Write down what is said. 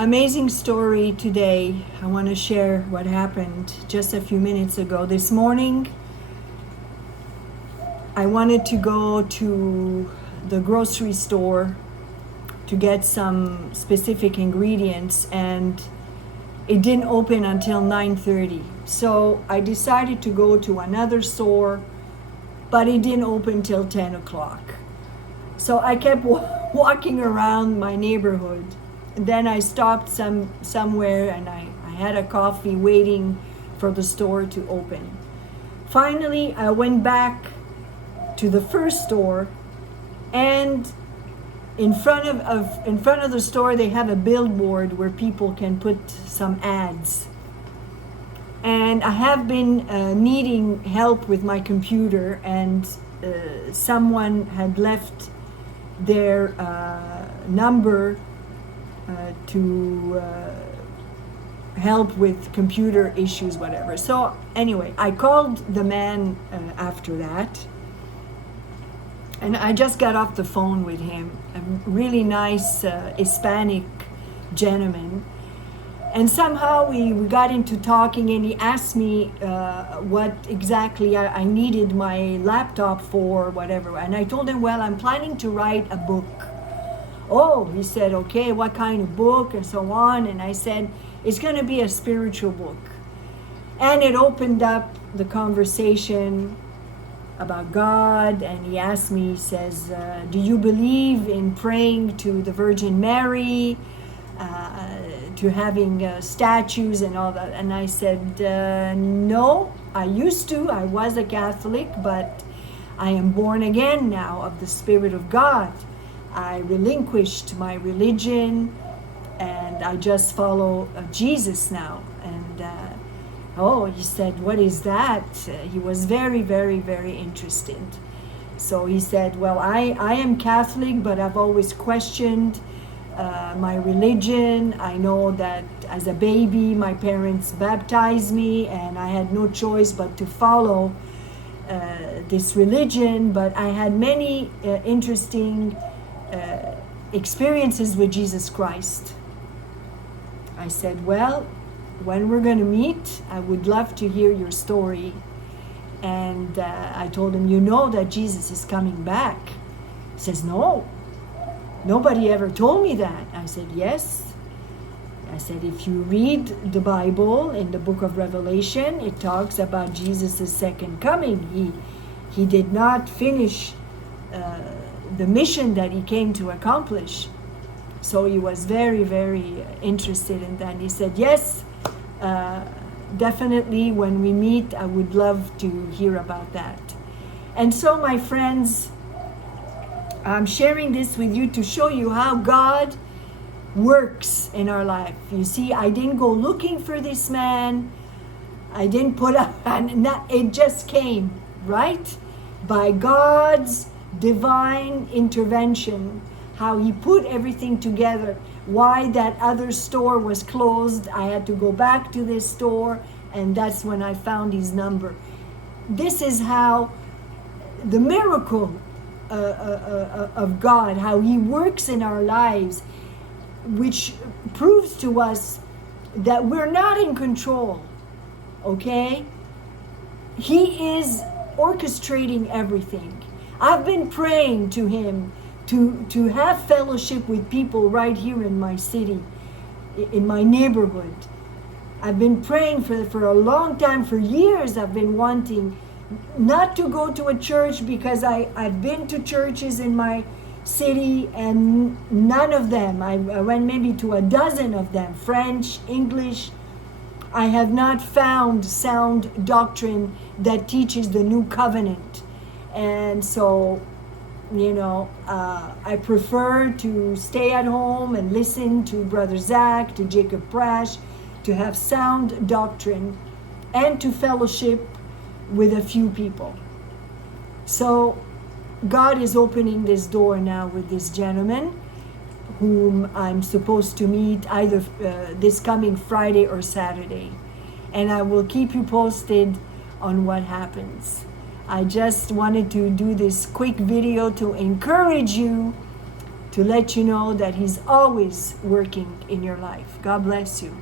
Amazing story today. I want to share what happened just a few minutes ago. This morning, I wanted to go to the grocery store to get some specific ingredients, and it didn't open until 9:30. So I decided to go to another store, but it didn't open till 10 o'clock. So I kept walking around my neighborhood. And then I stopped somewhere and I had a coffee waiting for the store to open. Finally, I went back to the first store, and in front of the store they have a billboard where people can put some ads. And I have been needing help with my computer, and someone had left their number to help with computer issues, whatever. So anyway, I called the man after that, and I just got off the phone with him, a really nice Hispanic gentleman. And somehow we got into talking, and he asked me what exactly I needed my laptop for, whatever. And I told him, well, I'm planning to write a book. Oh, he said, okay, what kind of book, and so on. And I said, it's going to be a spiritual book. And it opened up the conversation about God. And he asked me, he says, do you believe in praying to the Virgin Mary, to having statues and all that? And I said, no, I used to. I was a Catholic, but I am born again now of the Spirit of God. I relinquished my religion, and I just follow Jesus now. And he said, what is that? He was very, very, very interested. So he said, well, I am Catholic, but I've always questioned my religion. I know that as a baby, my parents baptized me, and I had no choice but to follow this religion. But I had many interesting experiences with Jesus Christ. I said, well, when we're going to meet, I would love to hear your story. And I told him, you know that Jesus is coming back. He says, no, nobody ever told me that. I said, yes. I said, if you read the Bible in the book of Revelation, it talks about Jesus' second coming. He did not finish the mission that he came to accomplish. So he was very, very interested in that. He said, yes, definitely when we meet, I would love to hear about that. And so, my friends, I'm sharing this with you to show you how God works in our life. You see, I didn't go looking for this man. I didn't put up, it just came, right? By God's divine intervention, how he put everything together. Why that other store was closed, I had to go back to this store, and that's when I found his number. This is how the miracle of God, how he works in our lives, which proves to us that we're not in control, okay? He is orchestrating everything. I've been praying to him to have fellowship with people right here in my city, in my neighborhood. I've been praying for a long time, for years. I've been wanting not to go to a church, because I've been to churches in my city, and none of them, I went maybe to a dozen of them, French, English. I have not found sound doctrine that teaches the new covenant. And so, I prefer to stay at home and listen to Brother Zach, to Jacob Prash, to have sound doctrine, and to fellowship with a few people. So God is opening this door now with this gentleman, whom I'm supposed to meet either this coming Friday or Saturday. And I will keep you posted on what happens. I just wanted to do this quick video to encourage you to let you know that He's always working in your life. God bless you.